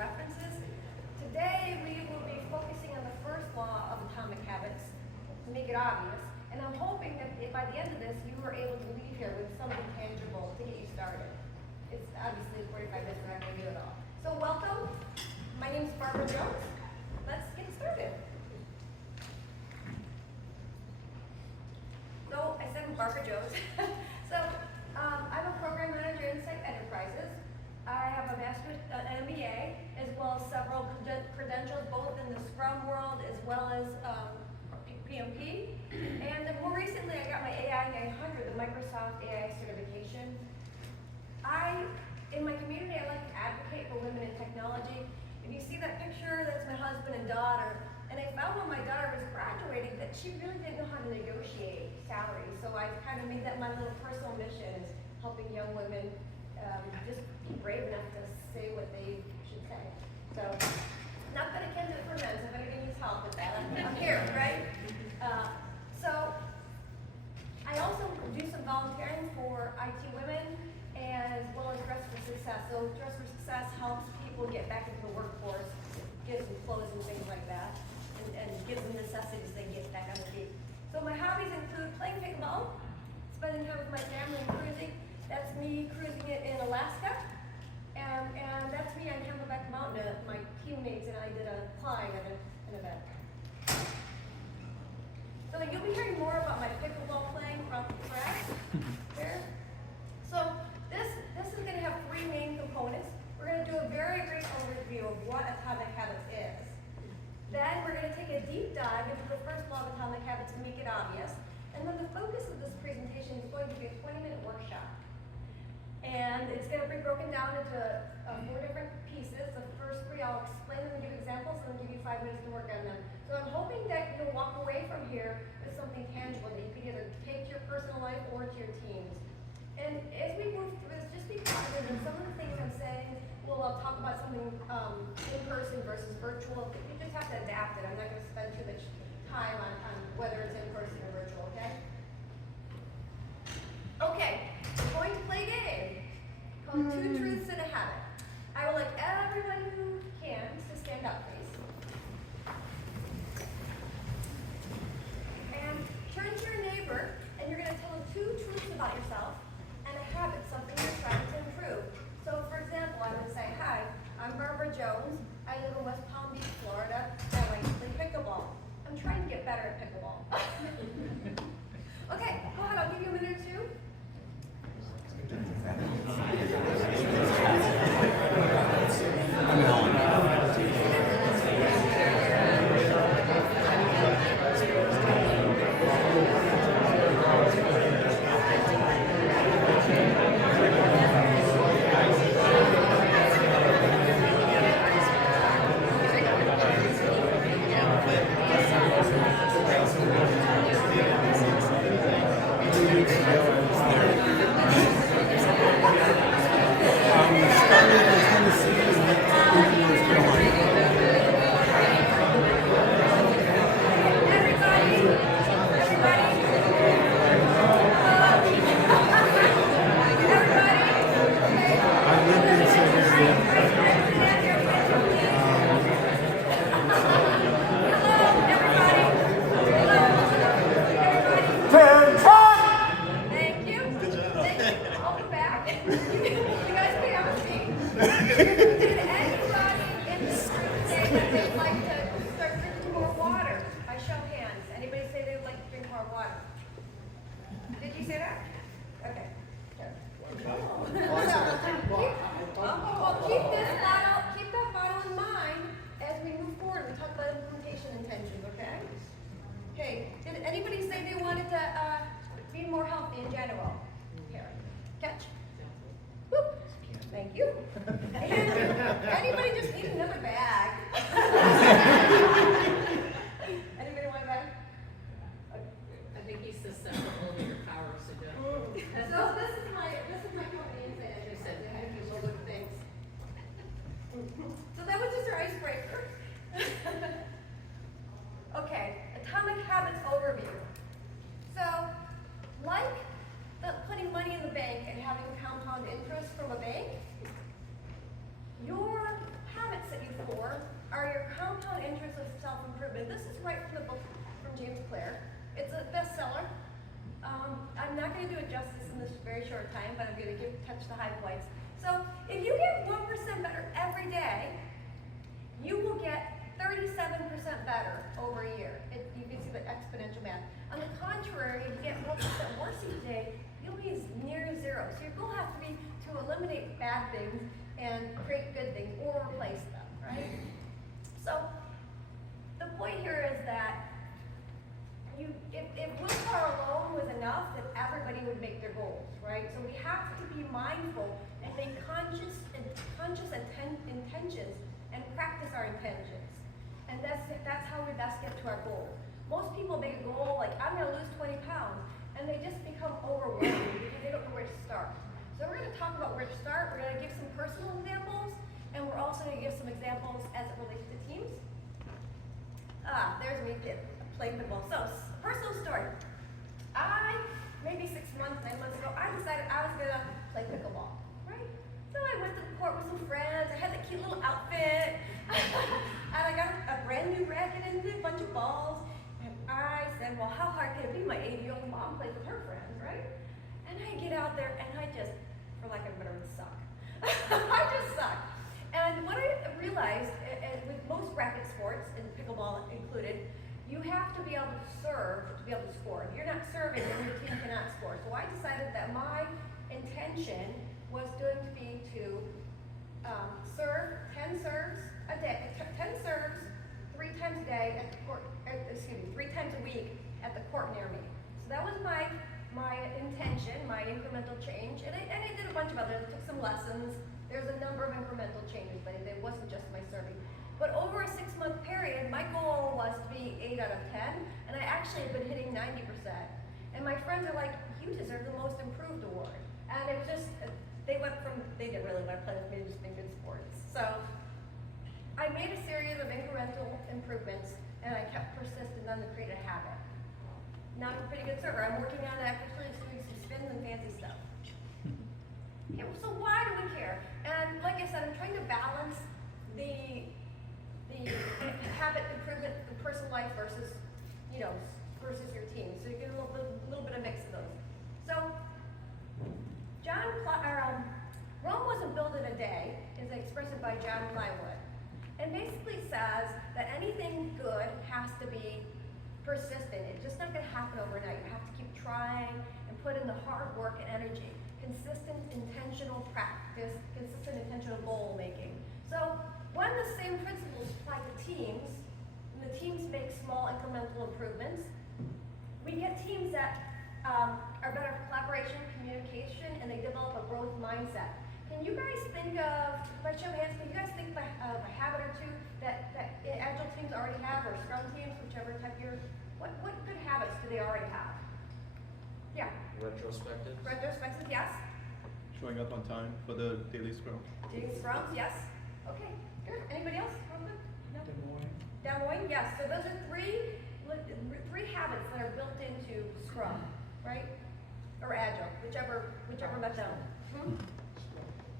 references. Today we will be focusing on the first law of atomic habits, to make it obvious, and I'm hoping that by the end of this you were able to leave here with something tangible to get you started. It's obviously 45 minutes, we're not going to do it all. So welcome, my name is Barbara Jones. Let's get started. So I said I'm Barbara Jones. I'm a program manager in Insight Enterprises. I have a master's, an MBA, as well as several credentials, both in the Scrum world as well as PMP. And then more recently, I got my AI 900, the Microsoft AI certification. In my community, I like to advocate for women in technology. If you see that picture, that's my husband and daughter. And I found when my daughter was graduating that she really didn't know how to negotiate salaries. So I kind of made that my little personal mission, is helping young women just be brave enough to say what they should say. So, not that I can do it for men, so if anybody needs help with that, I'm here, right? So, I also do some volunteering for IT women, as well as Dress for Success. So, Dress for Success helps people get back into the workforce, gives them clothes and things like that, and gives them necessities they get back on their feet. So, my hobbies include playing pickleball, spending time with my family, and cruising. That's me cruising it in Alaska, and that's me on Camelback Mountain. My teammates and I did a climb at an event. So you'll be hearing more about my pickleball playing from scratch here. So this is going to have three main components. We're going to do a very brief overview of what Atomic Habits is. Then we're going to take a deep dive into the first law of Atomic Habits to make it obvious. And then the focus of this presentation is going to be a 20-minute workshop. And it's going to be broken down into 4 different pieces. The first 3 I'll explain them and give examples, and then give you 5 minutes to work on them. So I'm hoping that you'll walk away from here with something tangible that you can either take to your personal life or to your teams. And as we move through this, just be positive. And some of the things I'm saying, well, I'll talk about something in person versus virtual. You just have to adapt it. I'm not going to spend too much time on whether it's in person or virtual, okay? Okay, we're going to play a game called 2 Truths and a Habit. I would like everybody who can to stand up, please. And turn to your neighbor, and you're going to tell them 2 truths about yourself and a habit, something you're trying to improve. So, for example, I would say, hi, I'm Barbara Jones. I live in West Palm Beach, Florida, and I like to play pickleball. I'm trying to get better at pickleball. Okay, go ahead, I'll give you a minute or 2. Interest from a bank, your habits that name's Claire. It's a bestseller. I'm not going to do it justice in this very short time, but I'm going to touch the high points. So if you get 1% better every day, you will get 37% better over a year. You can see the exponential math. On the contrary, if you get 1% worse each day, you'll be near zero. So your goal has to be to eliminate bad things and create good things or replace them, right? So the point here is that if willpower alone was enough, then everybody would make their goals, right? So we have to be mindful and make conscious intentions and practice our intentions. And that's how we best get to our goal. Most people make a goal like, I'm gonna lose 20 pounds, and they just become overwhelmed because they don't know where to start. So we're gonna talk about where to start. We're gonna give some personal examples, and we're also gonna give some examples as it relates to teams. There's me playing football. So, personal story. Maybe 9 months ago, I decided I was gonna play pickleball, right? So I went to the court with some friends. I had that cute little outfit. And I got a brand new racket and a bunch of balls. And I said, well, how hard can it be? My 80-year-old mom plays with her friends, right? And I get out there and I just, for lack of a better word, suck. I just suck. And what I realized, and with most racket sports, and pickleball included, you have to be able to serve to be able to score. If you're not serving, then your team cannot score. So I decided that my intention was going to be to serve 10 serves a day, 10 serves 3 times a day at the court, 3 times a week at the court near me. So that was my intention, my incremental change. And I did a bunch of others. I took some lessons. There's a number of incremental changes, but it wasn't just my serving. But over a 6-month period, my goal was to be 8 out of 10, and I actually have been hitting 90%. And my friends are like, you deserve the most improved award. And it was just, they didn't really want to play with me, just been good sports. So I made a series of incremental improvements, and I kept persistent on to create a habit. Now I'm a pretty good server. I'm working on actually doing some spins and fancy stuff. Okay, so why do we care? And like I said, I'm trying to balance the habit improvement, the personal life versus your team. So you get a little bit of mix of those. So Rome wasn't built in a day, is expressed by John Plywood, and basically says that anything good has to be persistent. It's just not going to happen overnight. You have to keep trying and put in the hard work and energy. Consistent, intentional practice, consistent, intentional goal making. So when the same principles apply to teams, and the teams make small incremental improvements, we get teams that are better for collaboration, communication, and they develop a growth mindset. Can you guys think of, by show of hands, can you guys think of a habit or two that Agile teams already have, or Scrum teams, whichever type what good habits do they already have? Yeah. Retrospective. Retrospective, yes. Showing up on time for the daily scrum. Doing scrums, yes. Okay, good. Anybody else? Real quick? No? Demoing, yes. So those are three habits that are built into Scrum, right? Or Agile, whichever method.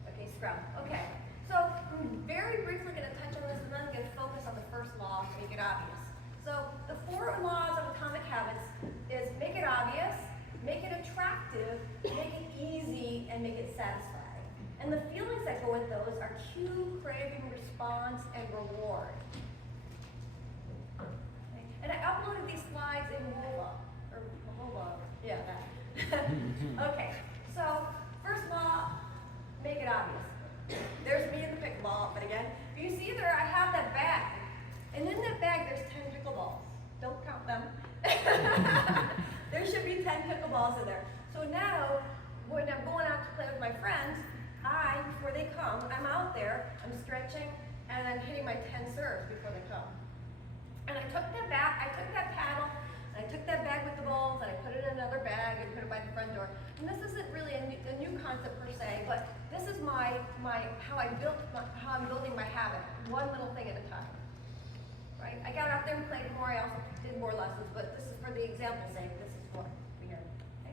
Okay, Scrum. Okay. So I'm very briefly going to touch on this, and then I'm going to focus on the first law to make it obvious. So the 4 laws of atomic habits is make it obvious, make it attractive, make it easy, and make it satisfying. And the feelings that go with those are cue, craving, response, and reward. Okay. And I uploaded these slides in Wova. Yeah, that. Okay, so first law, make it obvious. There's me in the pickleball, but again, if you see there, I have that bag. And in that bag, there's 10 pickleballs. Don't count them. There should be 10 pickleballs in there. So now, when I'm going out to play with my friends, before they come, I'm out there, I'm stretching, and I'm hitting my 10 serves before they come. And I took that paddle, and I took that bag with the balls, and I put it in another bag and put it by the front door. And this isn't really a new concept per se, but this is how I'm building my habit, one little thing at a time. Right? I got out there and played more. I also did more lessons, but this is for the example's sake. This is what we heard. Okay?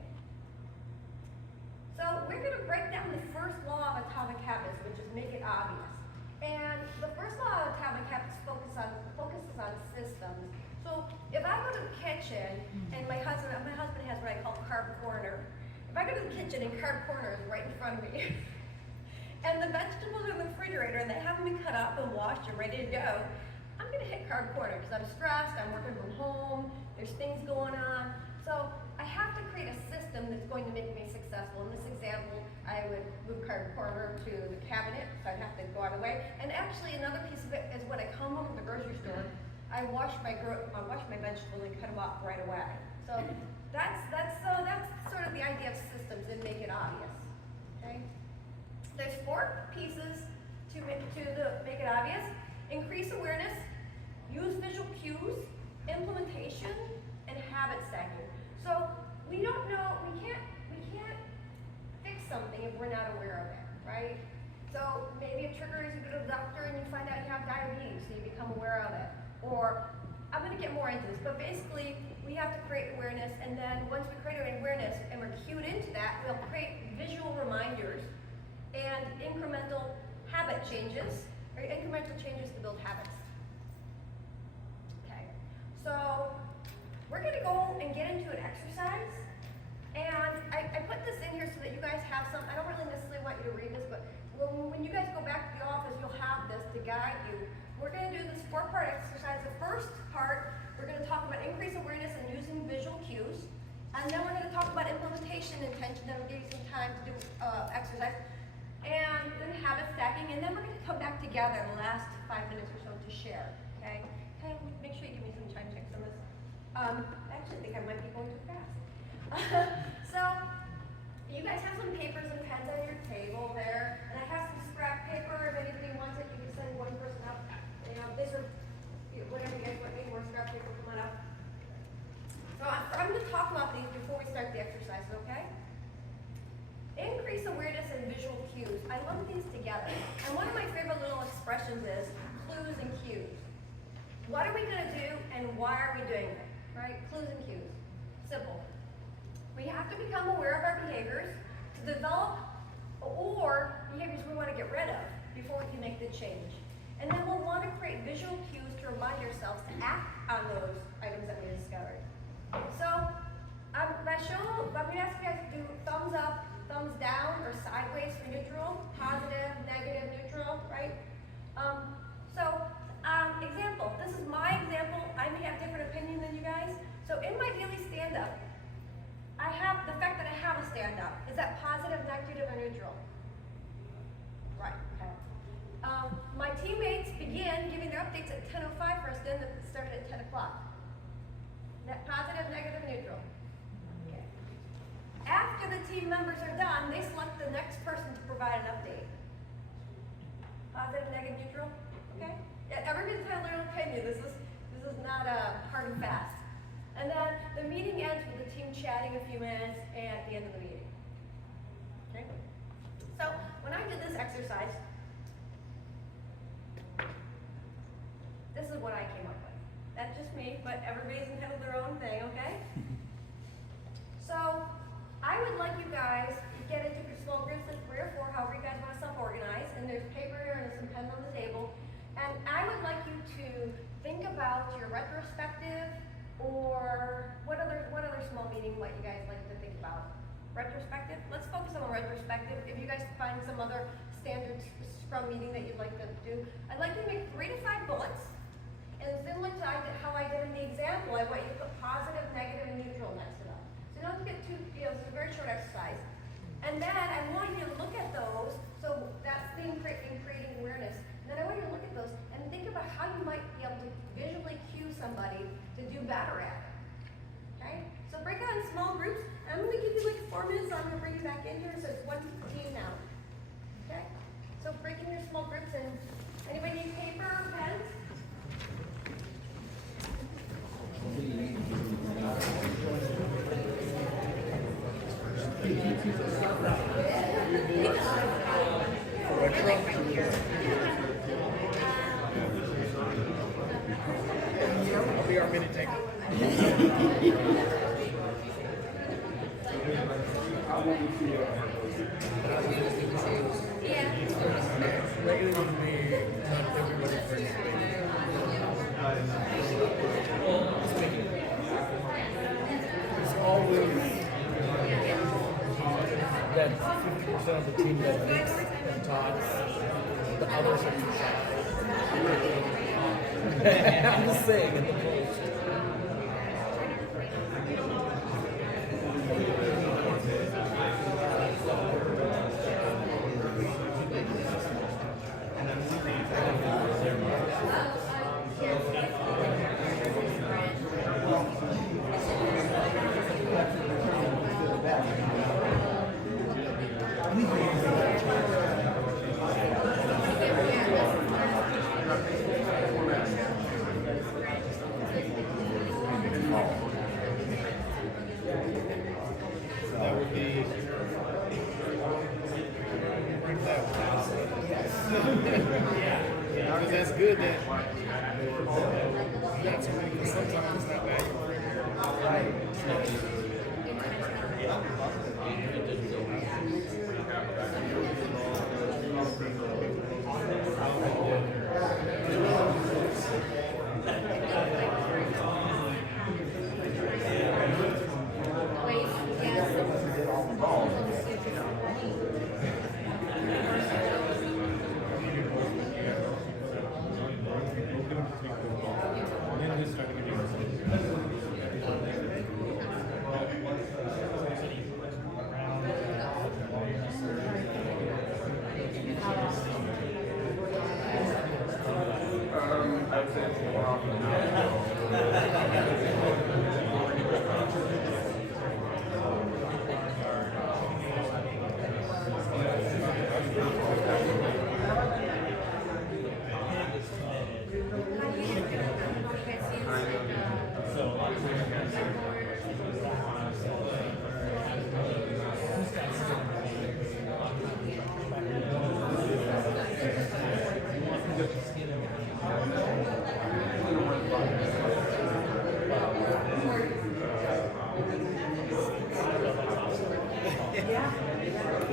So we're going to break down the first law of atomic habits, which is make it obvious. And the first law of atomic habits focuses on systems. So if I go to the kitchen and my husband has what I call carb corner. If I go to the kitchen and carb corner is right in front of me, and the vegetables are in the refrigerator and they haven't been cut up and washed and ready to go, I'm gonna hit carb corner because I'm stressed, I'm working from home, there's things going on. So I have to create a system that's going to make me successful. In this example, I would move carb corner to the cabinet, so I'd have to go out of the way. And actually another piece of it is when I come home from the grocery store, I wash my vegetables and cut them up right away. So that's sort of the idea of systems and make it obvious. Okay? There's 4 pieces to make it obvious. Increase awareness, use visual cues, implementation, and habit stacking. So we don't know, we can't fix something if we're not aware of it, right? So maybe a trigger is you go to the doctor and you find out you have diabetes, so you become aware of it. Or, I'm gonna get more into this, but basically we have to create awareness, and then once we create awareness and we're cued into that, we'll create visual reminders and incremental habit changes, or incremental changes to build habits. Okay, so we're gonna go and get into an exercise, and I put this in here so that you guys have some. I don't really necessarily want you to read this, but when you guys go back to the office, you'll have this to guide you. We're gonna do this 4-part exercise. The first part, we're gonna talk about increased awareness and using visual cues, and then we're gonna talk about implementation intention, then we'll give you some time to do exercise, and then habit stacking, and then we're gonna come back together in the last 5 minutes or so to share, okay? Okay, make sure you give me some time checks on this. I actually think I might be going too fast. So, you guys have some papers and pens on your table there, and I have some scrap paper. If anybody wants it, you can send one person up. You know, this or whatever you guys want, any more scrap paper, come on up. So I'm going to talk about these before we start the exercise, okay? Increase awareness and visual cues. I lump these together. And one of my favorite little expressions is clues and cues. What are we going to do and why are we doing it? Right? Clues and cues. Simple. We have to become aware of our behaviors to develop or behaviors we want to get rid of before we can make the change. And then we'll want to create visual cues to remind ourselves to act on those items that we discovered. So I'm going to ask you guys to do thumbs up, thumbs down, or sideways for neutral, positive, negative, neutral, right? Example. This is my example. I may have different opinion than you guys. So in my daily stand-up, I have the fact that I have a stand-up. Is that positive, negative, or neutral? Right, okay. My teammates begin giving their updates at 10:05 for us, then that started at 10 o'clock. Positive, negative, neutral. Okay. After the team members are done, they select the next person to provide an update. Positive, negative, neutral? Okay? Yeah, everybody's got their own opinion. This is not a hard and fast. And then the meeting ends with the team chatting a few minutes at the end of the meeting. Okay? So when I did this exercise, this is what I came up with. That's just me, but everybody's entitled to their own thing, okay? So I would like you guys to get into your small groups of 3 or 4, however you guys want to self-organize, and there's paper here and some pens on the table. And I would like you to think about your retrospective, or what other small meeting might you guys like to think about? Retrospective? Let's focus on a retrospective. If you guys find some other standard Scrum meeting that you'd like to do, I'd like you to make 3 to 5 bullets. And similar to how I did in the example, I want you to put positive, negative, and neutral next to them. So you don't get too, it's a very short exercise. And then I want you to look at those, so that's being creating awareness. And then I want you to look at those and think about how you might be able to visually cue somebody to do better at it. Okay? So break out in small groups. I'm going to give you like 4 minutes. I'm going to bring you back in here. So it's 1 team now. Okay? So break in your small groups, and anybody need paper or pens? I'll be our mini taker. Regularly, not everybody participates. 100% of the team that Nick and Todd. The others are too shy. I'm just saying at the most. That would be bring that one. Because that's good that you got so many, because sometimes it's not valuable.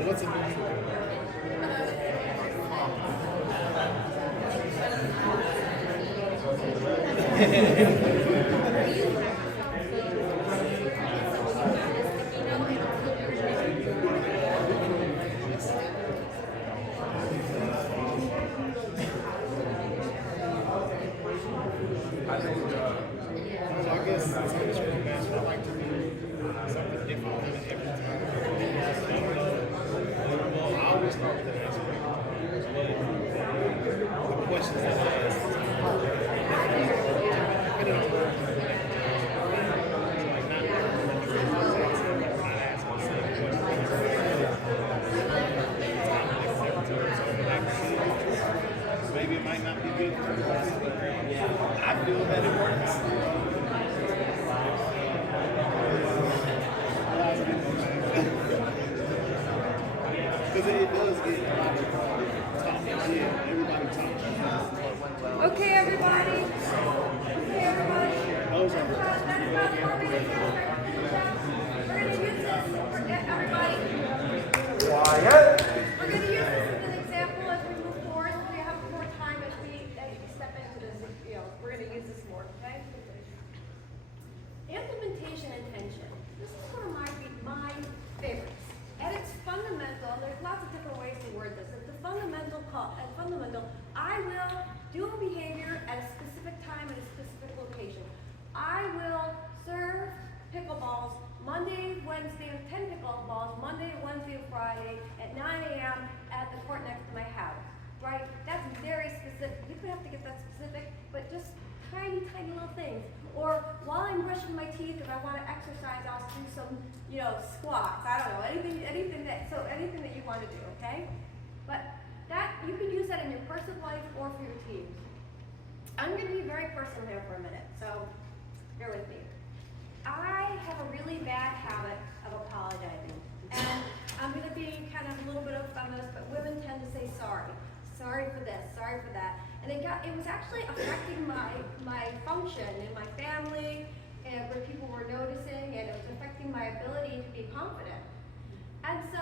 What's a new So I guess it's a true match. I like to do something different every time. I don't know. Well, I always start with the icebreaker. The questions that I ask. Depending on where I'm at. Like not asking the same question. Maybe it might not be good for you. I feel that it works. Because it does get a lot of talking. Yeah, everybody talking. Okay, everybody. Okay, everybody. Those are That's about 4 minutes. We're going to use this. Everybody. Quiet. We're going to use this as an example as we move forward. We have more time as we step into this. We're going to use this more, okay? Implementation intention. This is one of my favorites. At its fundamental, and there's lots of different ways to word this. At the fundamental, I will do a behavior at a specific time at a specific location. I will serve pickleballs Monday, Wednesday, 10 pickleballs Monday, Wednesday, and Friday at 9 a.m. at the court next to my house. Right? That's very specific. You don't have to get that specific, but just tiny little things. Or while I'm brushing my teeth, if I want to exercise, I'll do some, squats. I don't know, anything that you want to do, okay? But that you can use that in your personal life or for your team. I'm going to be very personal here for a minute, so bear with me. I have a really bad habit of apologizing, and I'm going to be kind of a little bit of a feminist, but women tend to say sorry. Sorry for this, sorry for that. And it was actually affecting my function in my family, and where people were noticing, and it was affecting my ability to be confident. And so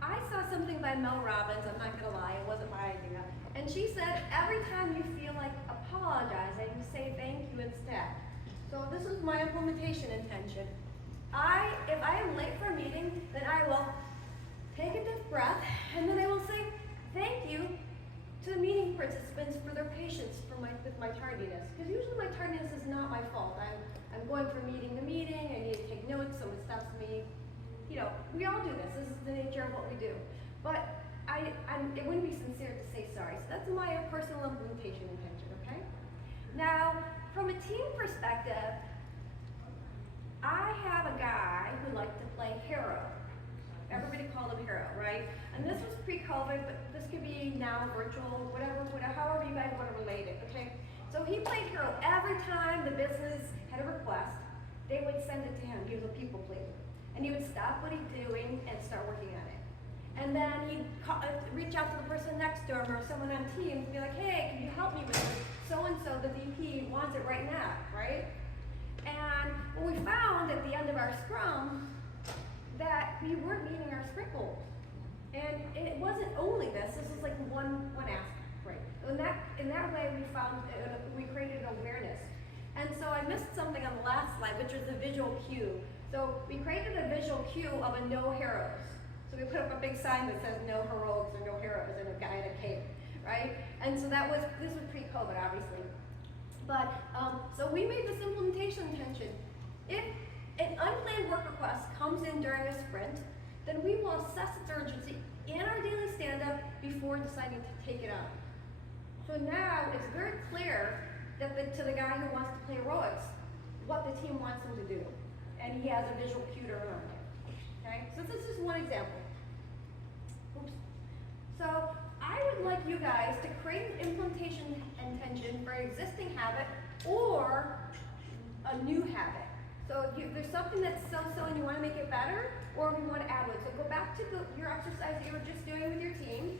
I saw something by Mel Robbins, I'm not gonna lie, it wasn't my idea. And she said, every time you feel like apologizing, say thank you instead. So this is my implementation intention. If I am late for a meeting, then I will take a deep breath, and then I will say thank you to the meeting participants for their patience with my tardiness. Because usually my tardiness is not my fault. I'm going from meeting to meeting, I need to take notes, someone stops me. You know, we all do this. This is the nature of what we do. But it wouldn't be sincere to say sorry. So that's my personal implementation intention, okay? Now, from a team perspective, I have a guy who liked to play hero. Everybody called him hero, right? And this was pre-COVID, but this could be now virtual, whatever, however you guys want to relate it, okay? So he played hero. Every time the business had a request, they would send it to him. He was a people pleaser. And he would stop what he's doing and start working on it. And then he'd reach out to the person next to him or someone on Teams and be like, hey, can you help me with this? So-and-so, the VP, wants it right now, right? And what we found at the end of our scrum, that we weren't meeting our sprint goals. And it wasn't only this was like one aspect, right? In that way we found, we created awareness. And so I missed something on the last slide, which was the visual cue. So we created a visual cue of a no heroes. So we put up a big sign that says no heroics or no heroes and a guy in a cape, right? And so this was pre-COVID, obviously. But, so we made this implementation intention. If an unplanned work request comes in during a sprint, then we will assess its urgency in our daily stand-up before deciding to take it on. So now it's very clear that to the guy who wants to play heroics, what the team wants him to do. And he has a visual cue to run. Okay? So this is one example. Oops. So I would like you guys to create an implementation intention for an existing habit or a new habit. So if there's something that's so-so and you want to make it better, or if you want to add one. So go back to your exercise that you were just doing with your team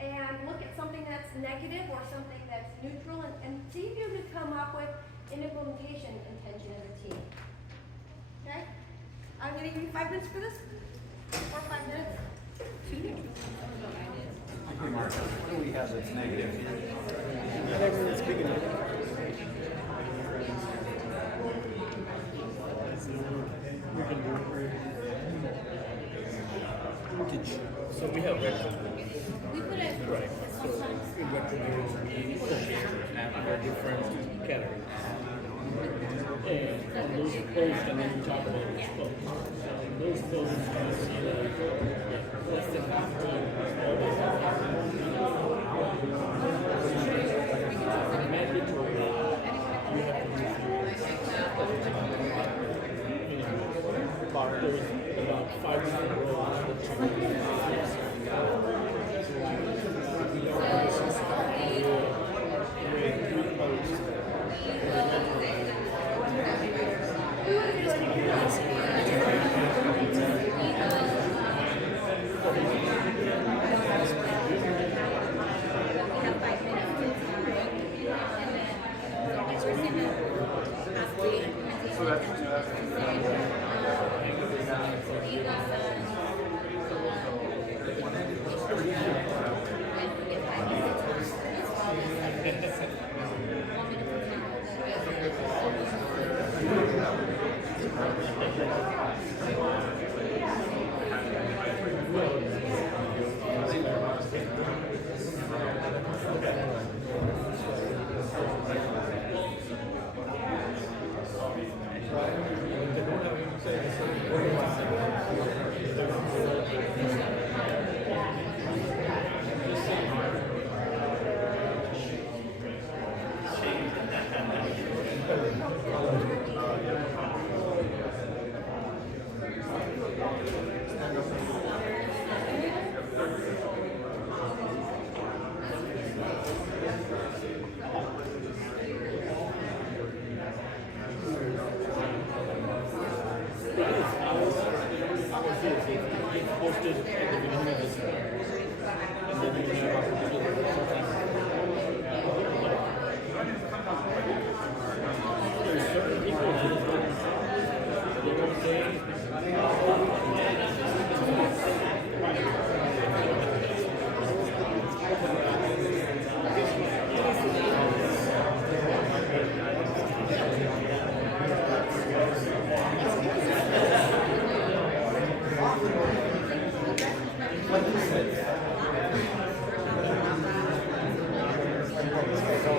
and look at something that's negative or something that's neutral and see if you can come up with an implementation intention as a team. Okay? I'm going to give you 5 minutes for this. 4 or 5 minutes. 2 neutral. Okay, Mark, what do we have that's negative here? Not everyone's big enough. So we have retro. We put it Right. So in retro we have different categories. And on those posts, and then we talk about those posts. So in those posts, you can see that less than half the time mandatory you have to there's about 5 different roles.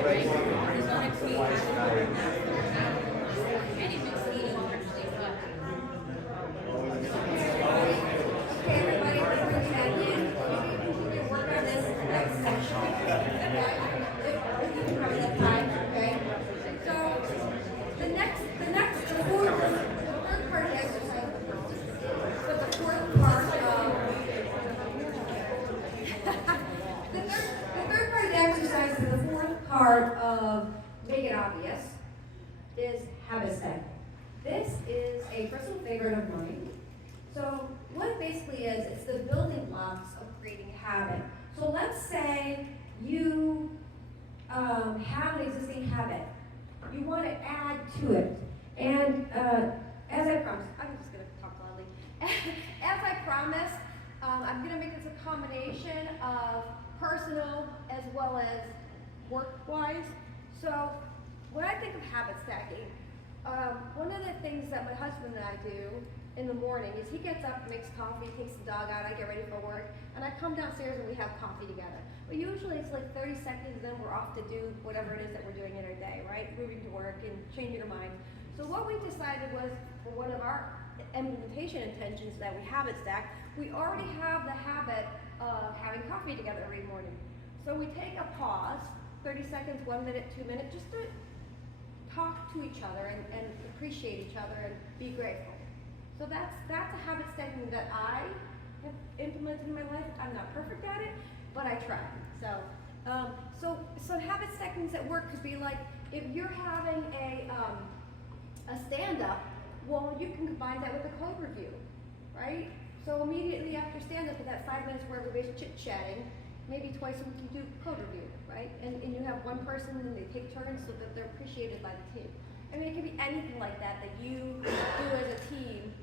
right? There's not a create habit. And if it's eating, actually, but Okay, everybody, we're going to back in. We work on this next section. Okay? You can cover that time, okay? So, the third part of the exercise, but the fourth part of, the third part of the exercise is the fourth part of Make It Obvious, is habit stacking. This is a personal favorite of mine. So what it basically is, it's the building blocks of creating habit. So let's say you have an existing habit. You want to add to it. And as I promised, I'm just going to talk loudly. As I promised, I'm going to make this a combination of personal as well as work-wise. So when I think of habit stacking, one of the things that my husband and I do in the morning is he gets up, makes coffee, takes the dog out, I get ready for work, and I come downstairs and we have coffee together. But usually it's like 30 seconds, then we're off to do whatever it is that we're doing in our day, right? Moving to work and changing our mind. So what we decided was, for one of our implementation intentions that we habit stack, we already have the habit of having coffee together every morning. So we take a pause, 30 seconds, 1 minute, 2 minutes, just to talk to each other and appreciate each other and be grateful. So that's a habit stacking that I have implemented in my life. I'm not perfect at it, but I try. So habit stackings at work could be like, if you're having a stand-up, well, you can combine that with a code review, right? So immediately after stand-up, for that 5 minutes where everybody's chit-chatting, maybe twice a week you do code review, right? And you have one person and they take turns so that they're appreciated by the team. I mean, it could be anything like that that you do as a team.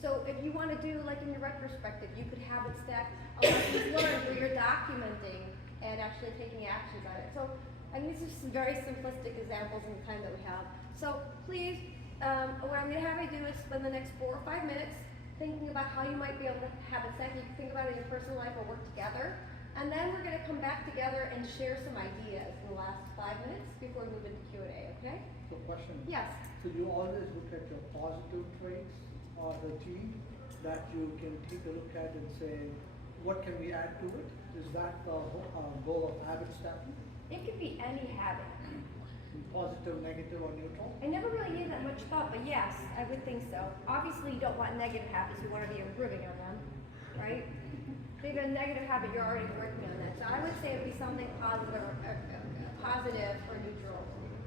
So if you want to do, like in your retrospective, you could habit stack a lessons learned where you're documenting and actually taking actions on it. So I mean, these are some very simplistic examples in the time that we have. So please, what I'm going to have you do is spend the next 4 or 5 minutes thinking about how you might be able to habit stack. You can think about it in your personal life or work together. And then we're going to come back together and share some ideas in the last 5 minutes before we move into Q&A, okay? So question. Yes. So you always look at your positive traits or the team that you can take a look at and say, what can we add to it? Is that the goal of habit stacking? It could be any habit. Positive, negative, or neutral? I never really gave that much thought, but yes, I would think so. Obviously, you don't want negative habits. You want to be improving on them, right? If you have a negative habit, you're already working on that. So I would say it would be something positive or neutral.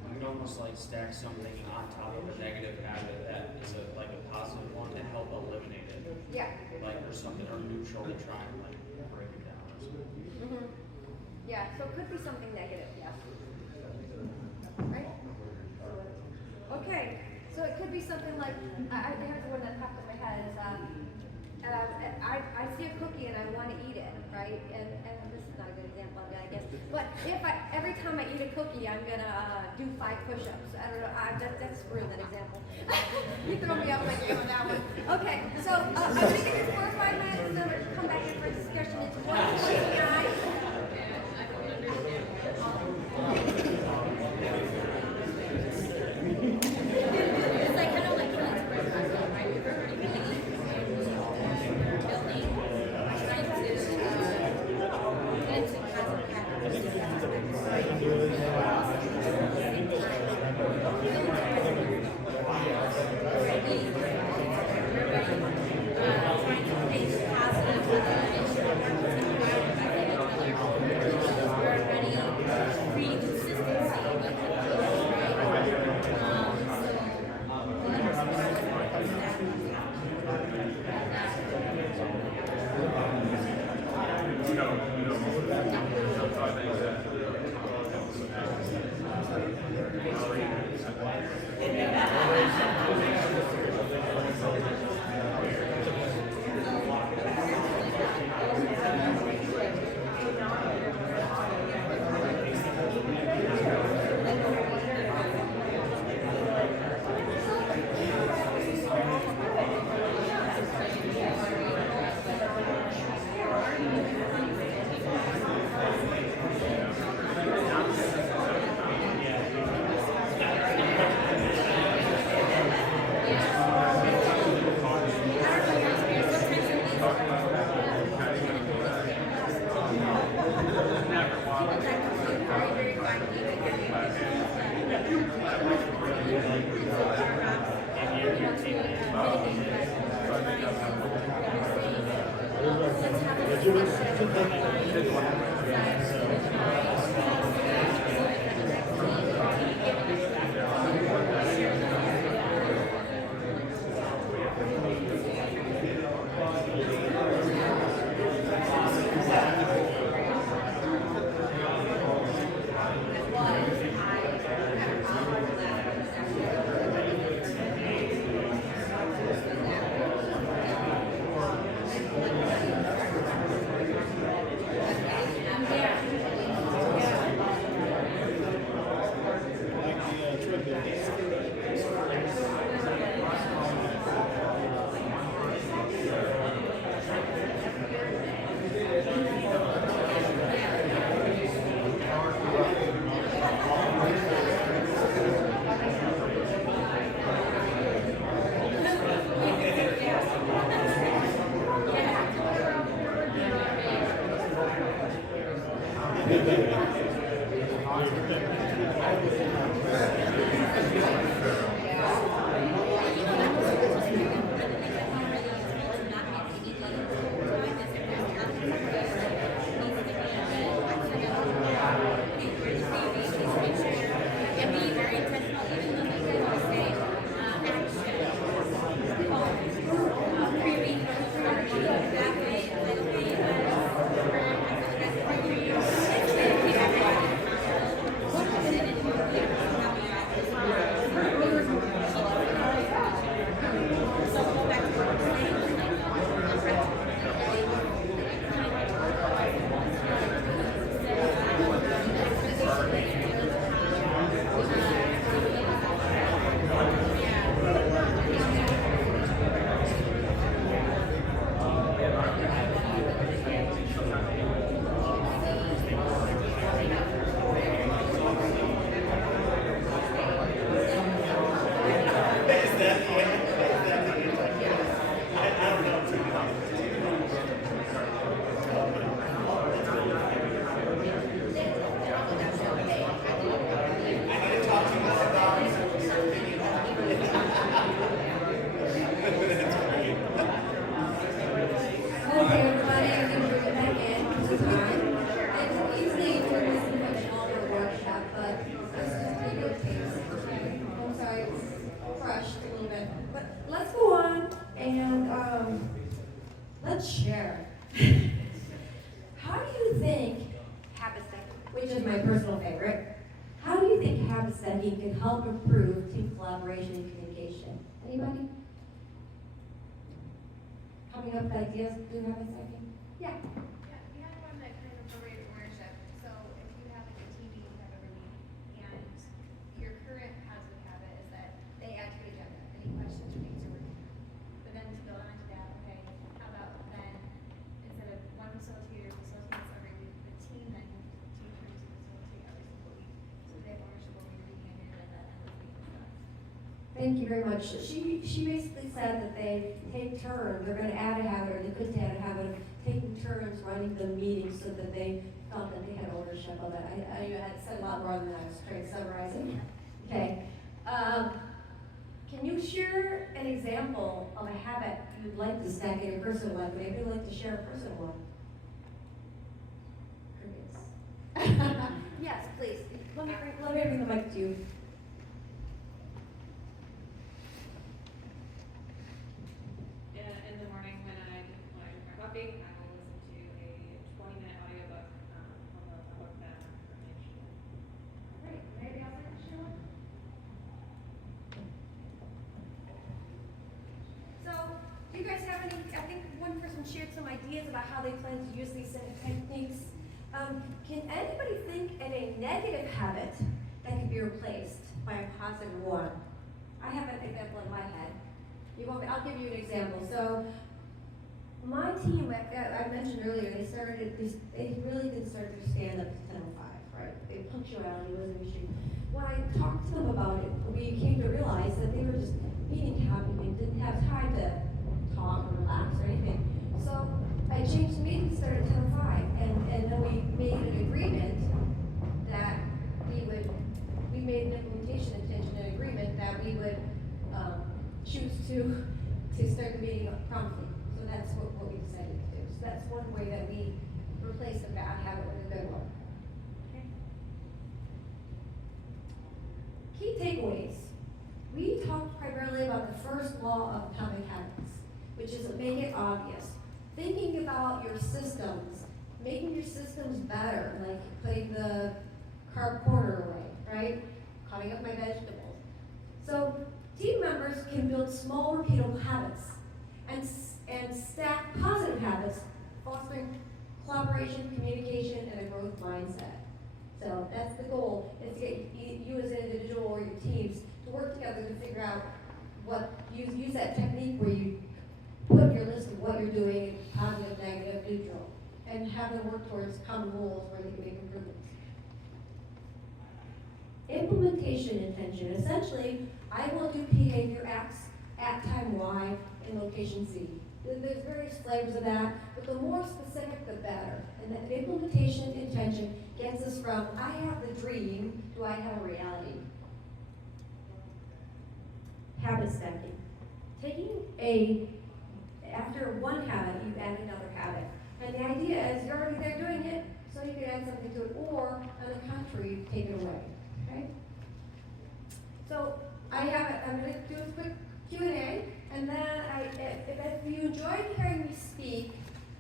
You can almost like stack something on top of a negative habit that is like a positive one to help eliminate it. Yeah. Like or something or neutral to try and like break it down. Mm-hmm. Yeah, so it could be something negative, yes. Right? Okay, so it could be something like, I have the one that popped in my head is, I see a cookie and I want to eat it, right? And this is not a good example of it, I guess. But if every time I eat a cookie, I'm gonna do 5 push-ups. I don't know. That's rude, that example. You throw me off my game on that one. Okay, so I'm gonna give you 4 or 5 minutes, and then we're gonna come back in for a discussion. It's one guy. it's like kind of like trying to break that down, right? You're already building, trying to get into positive Let's share. How do you think habit stacking, which is my personal favorite, how do you think habit stacking can help improve team collaboration and communication? Anybody? Coming up with ideas to do habit stacking? Yeah. Yeah, we had one that kind of promoted ownership. So if you have like a team meeting you have every week, and your current positive habit is that they add to the agenda, any questions or things you're working on. But then to build onto that, okay, how about then, instead of one facilitator facilitates every week, the team then team turns to facilitate every single week. So they have ownership over your meeting and then that ends up being success. Thank you very much. She basically said that they take turns, they're gonna add a habit, or they could add a habit of taking turns running the meeting so that they felt that they had ownership of it. I had said a lot more than that, I was trying to summarize it. Okay. Can you share an example of a habit you'd like to stack in your personal life? Maybe you'd like to share a personal one. Crickets. Yes, please. Let me bring the mic to you. In the morning when I drink my coffee, I will listen to a 20-minute audiobook on a book that I'm currently interested in. Great. Maybe I'll like to share one. So, do you guys have any, I think one person shared some ideas about how they plan to use these techniques. Can anybody think of a negative habit that could be replaced by a positive one? I have an example in my head. I'll give you an example. So, my team, I mentioned earlier, they really did start to stand up to 10:05, right? Punctuality was an issue. When I talked to them about it, we came to realize that they were just meeting happy, they didn't have time to talk or relax or anything. So I changed the meeting, started at 10:05, and then we made an agreement that we made an implementation intention, an agreement that we would choose to start the meeting promptly. So that's what we decided to do. So that's one way that we replace a bad habit with a good one. Okay? Key takeaways. We talked primarily about the first law of atomic habits, which is make it obvious. Thinking about your systems, making your systems better, like putting the carb corner away, right? Cutting up my vegetables. So team members can build small repeatable habits and stack positive habits, fostering collaboration, communication, and a growth mindset. So that's the goal, is to get you as an individual or your teams to work together to figure out use that technique where you put your list of what you're doing, positive, negative, neutral, and have them work towards common goals where they can make improvements. Implementation intention. Essentially, I will do behavior X at time Y in location Z. There's various flavors of that, but the more specific, the better. And that implementation intention gets us from, I have the dream, to I have a reality. Habit stacking. After one habit, you add another habit. And the idea is you're already there doing it, so you can add something to it, or on the contrary, take it away. Okay? So I'm going to do a quick Q&A, and then if you enjoyed hearing me speak,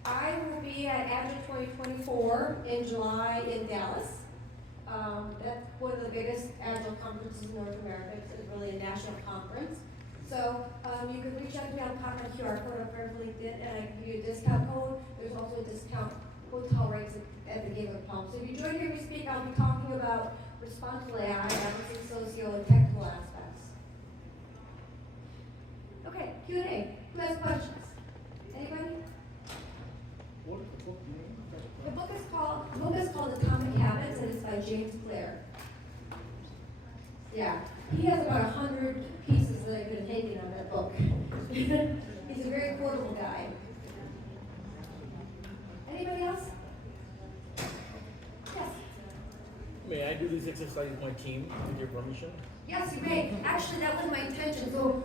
I will be at Agile 2024 in July in Dallas. That's one of the biggest Agile conferences in North America. It's really a national conference. So you can reach out to me on my QR code up there for LinkedIn, and I can give you a discount code. There's also a discount hotel rates at the Game of Palm. So if you enjoyed hearing me speak, I'll be talking about responsible AI, balancing socio and technical aspects. Okay, Q&A. Who has questions? Anybody? What is the book name? The book is called Atomic Habits, and it's by James Clear. Yeah, he has about 100 pieces that have been taken out of that book. He's a very quotable guy. Anybody else? Yes. May I do this exercise with my team, with your permission? Yes, you may. Actually, that was my intention. So,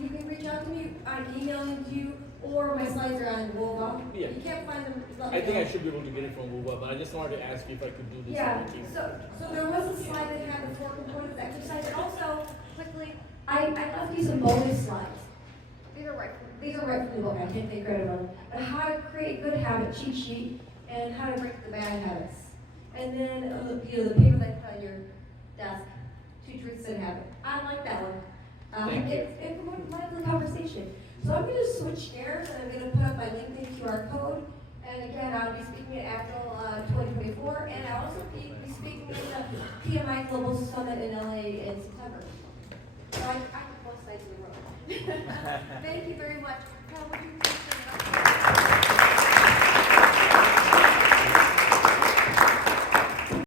you can reach out to me. I'm emailing to you, or my slides are on Wova. Yeah. You can't find them. Let me I think know. I should be able to get it from Wuba, but I just wanted to ask you if I could do this Yeah. with my team. So there was a slide that had the 4 components exercise, and also quickly, I left you some bonus slides. These are right from the book. I can't take credit on them. But how to create good habit cheat sheet and how to break the bad habits. And then the paper that I put on your desk. 2 truths and habit. I like that one. Thank you. It promotes lively conversation. So I'm going to switch gears and I'm going to put up my LinkedIn QR code. And again, I'll be speaking at Agile 2024, and I'll also be speaking at the PMI Global Summit in LA in September. So I can both sides of the road. Thank you very much. How would you